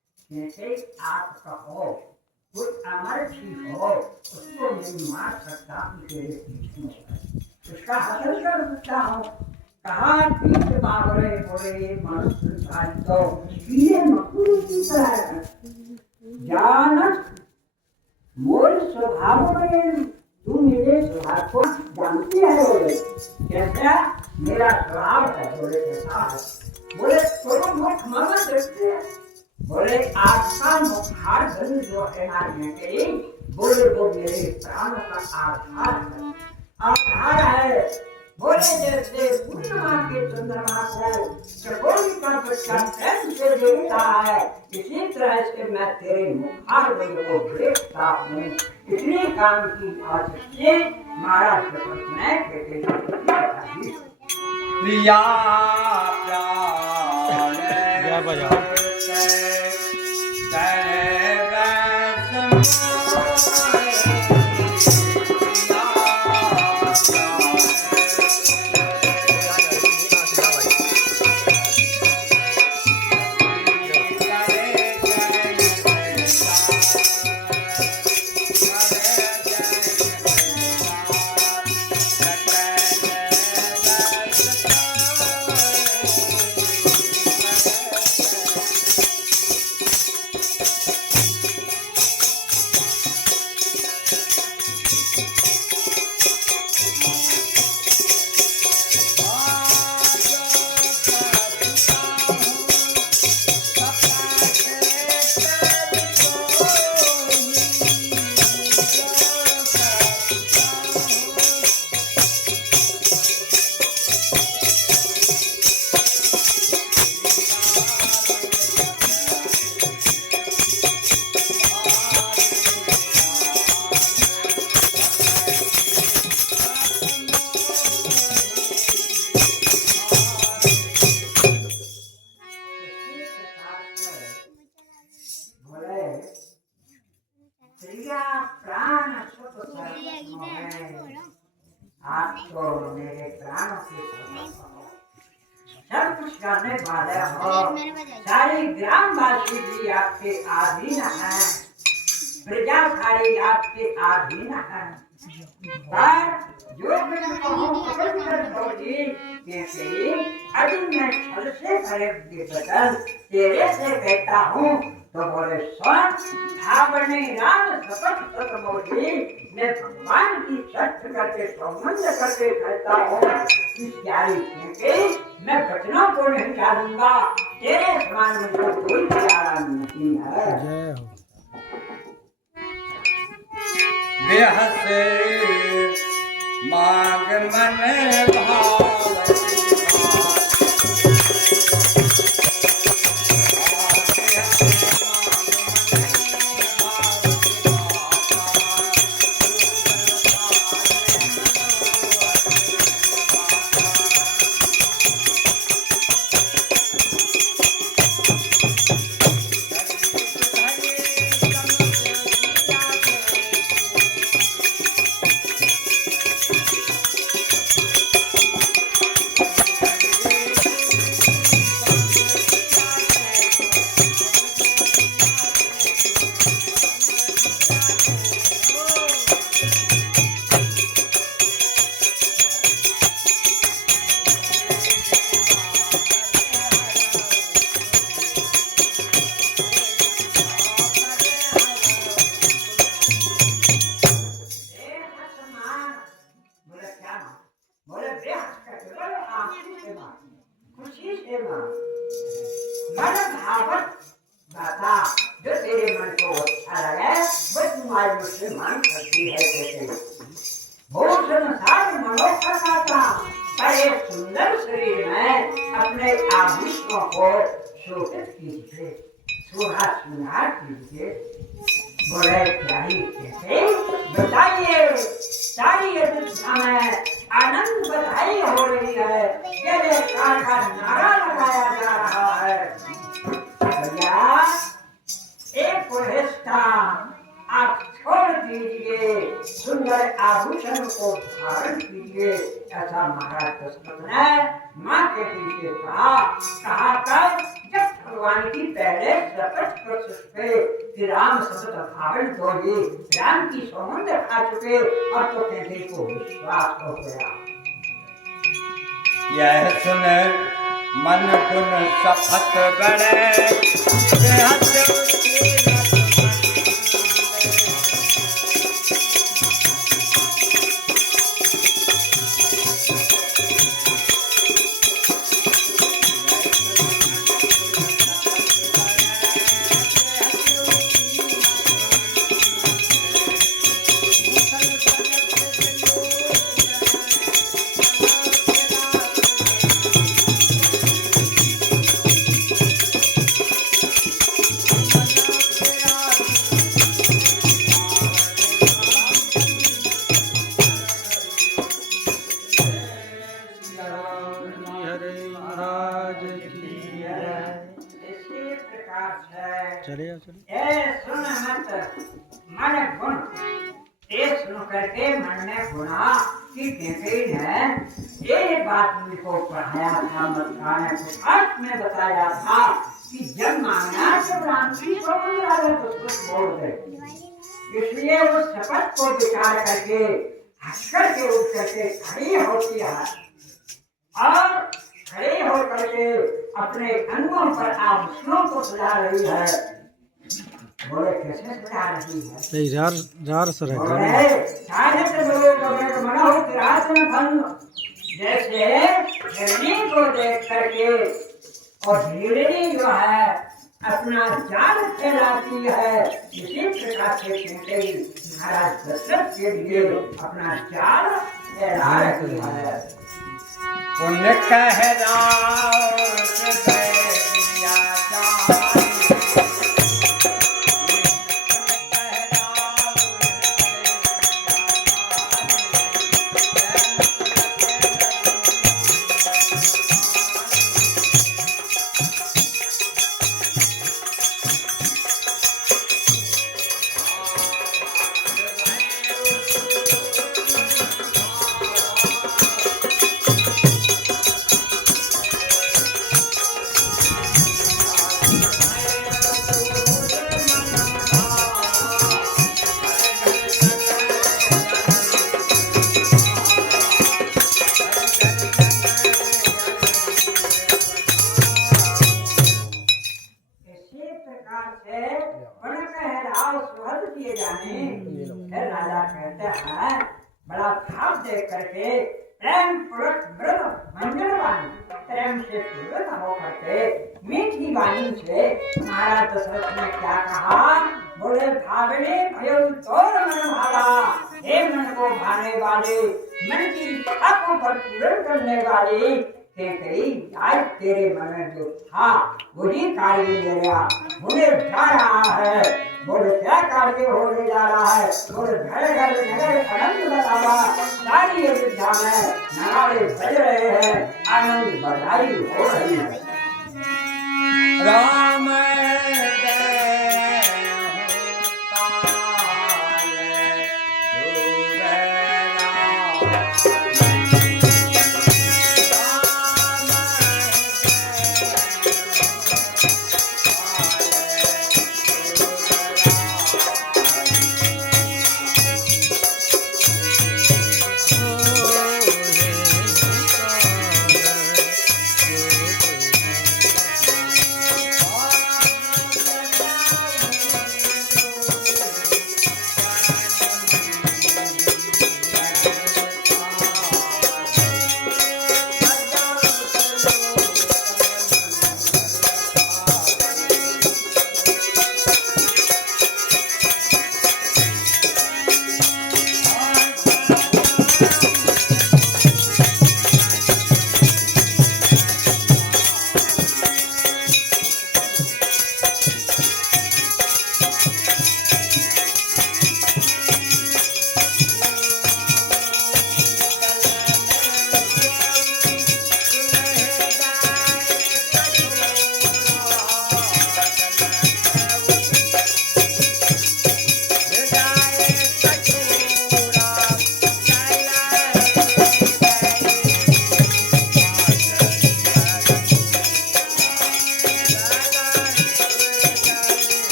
आप कहो कुछ अमर भी हो उसको नहीं मार सकता उसका हासिल कर सकता हूँ। कहा पीठ बाबरे बोले मनुष्य तो ये मकुल की तरह जानत मोर स्वभाव में तू मेरे स्वभाव को जानती है बोले कैसा मेरा स्वभाव है बोले कैसा है बोले तो मुख मत देखते हैं बोले आपका मुखार धन जो है नारी बोले वो मेरे प्राण का आधार है बोले जैसे पूर्णिमा के चंद्रमा को चकोरी का बच्चा प्रेम से देखता है इसी तरह से मैं तेरे मुखार धन को देखता हूँ। इतने काम की आज से मारा शपथ मैं बेटे प्रिया आपको मेरे प्राणों की सब कुछ करने वाले हो सारे ग्रामवासी भी आपके अधीन है प्रजा सारी आपके अधीन है पर जो कुछ होगी कैसे अभी मैं छल से भरे के बदल तेरे से कहता हूँ तो बोले सुन धावने राम सपथ सतमोजी मैं भगवान की शर्त करके संबंध करके कहता हूँ कि प्यारी के मैं बचनों को नहीं डालूंगा तेरे समान मुझे कोई प्यारा नहीं है। बेहसे मांग मन भाव जो तेरे मन को अच्छा लगे बस तुम्हारे मुझसे मांग सकती है। भूषण सारे मनोहर का बड़े सुंदर शरीर में अपने आभूषणों को शोभित कीजिए, सुहा श्रृंगार कीजिए। बोले प्यारी कैसे बताइए, सारी अयोध्या में आनंद बधाई हो रही है, जय जयकार का नारा लगाया जा रहा है। भैया एक पुरस्ता आप छोड़ दीजिए, सुंदर आभूषण को धारण कीजिए। ऐसा महाराज दशरथ ने माँ के पीछे कहा तब जब भगवान की पहले शपथ कर सकते कि राम सतत धारण दोगे, राम की सौगंध खा चुके और तो कहते को विश्वास हो गया। यह सुन मन गुण शपथ बड़े करके मन में गुना कि कैफीन है। ये बात मुझको पढ़ाया था, मत में बताया था कि जब मांगना जब राम की सौगंध आ गए तो कुछ बोल गए। इसलिए वो शपथ को विचार करके हंस करके उठ करके खड़ी होती है और खड़े हो करके अपने अंगों पर आभूषणों को सजा रही है। बोले कैसे सजा रही है? नहीं जार सर है जैसे हिरनी को देख करके और हिरनी जो है अपना जाल फैलाती है, इसी प्रकार से महाराज दशरथ के लिए अपना जाल फैला रही है। पुण्य कह राजा कहते हैं बड़ा भाव देख करके प्रेम पूर्वक मृद मंजन वाणी प्रेम से पूर्वक हो करके मीठी वाणी से महाराज दशरथ ने क्या कहा? बोले भावने भयो तोर मन भाला, हे मन को भाने वाले, मन की इच्छा को पूर्ण करने वाले, आज तेरे मन में जो था वही कार्य मेरा होने जा रहा है। बोले क्या कार्य होने जा रहा है? बोले घर घर नगर आनंद बतावा, सारी अयोध्या में नारे बज रहे हैं, आनंद बधाई हो रही है। राम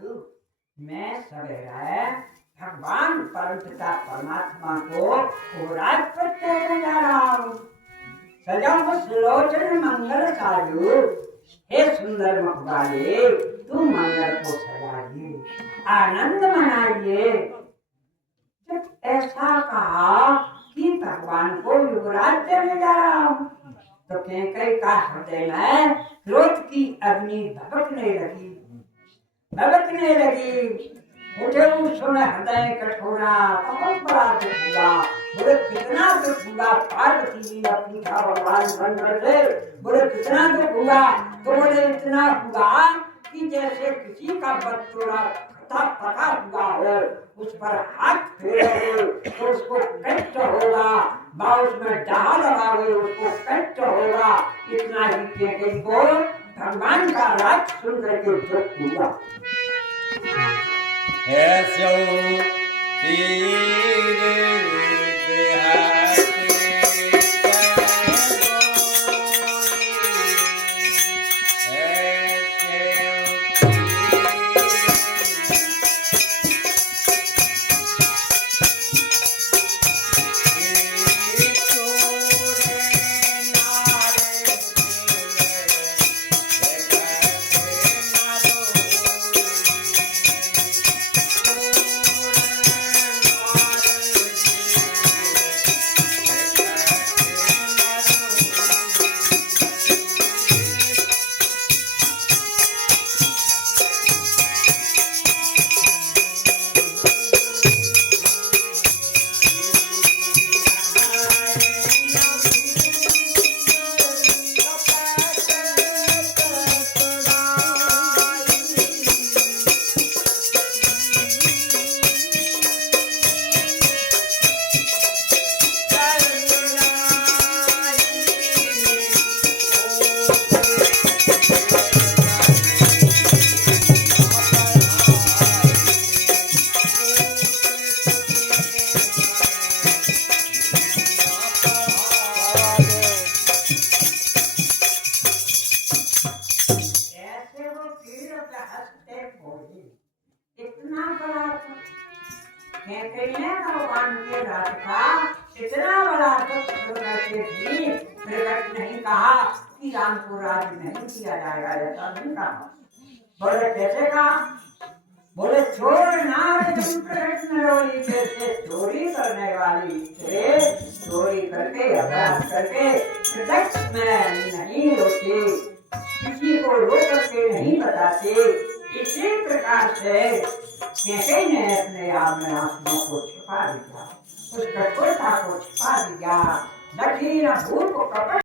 साधु, मैं सवेरा भगवान परमपिता परमात्मा को उपराज प्रत्यय जा रहा हूँ। सजाओ सुलोचन मंगल साधु, हे सुंदर मुख वाले, तुम मंगल को सजाइए, आनंद मनाइए। जब ऐसा कहा कि भगवान को युवराज देने जा रहा हूँ, तो कैकेयी का हृदय में क्रोध की अग्नि भड़कने लगी। मुझे सुन हृदय कठोरा, बहुत बड़ा दुख हुआ। बोले कितना दुख हुआ? पार्वती जी ने पूछा भगवान शंकर से, बोले कितना दुख हुआ? तो बोले इतना हुआ कि जैसे किसी का बतोड़ा पका हुआ हो, उस पर हाथ फेरोगे तो उसको कष्ट होगा, बाउस में डहा लगाओगे उसको कष्ट होगा। इतना ही कैकेयी को भगवान का राज सुन करके दुख हुआ। ऐसो तीर देहाती इतना बड़ा कैकेयी ने भगवान के राज का इतना बड़ा दुख करके भी प्रकट नहीं कहा कि राम को राज नहीं किया जाएगा, ऐसा नहीं कहा। बोले कैसे कहा? बोले चोर नार नरोई, जैसे चोरी करने वाली से चोरी करके अपराध करके प्रत्यक्ष में नहीं रोते, किसी को रोक करके नहीं बताते, इसी प्रकार से कैकेयी ने अपने आप में आत्मा को छिपा दिया, उस कठोरता को छिपा दिया। दक्षिण भूत को कपट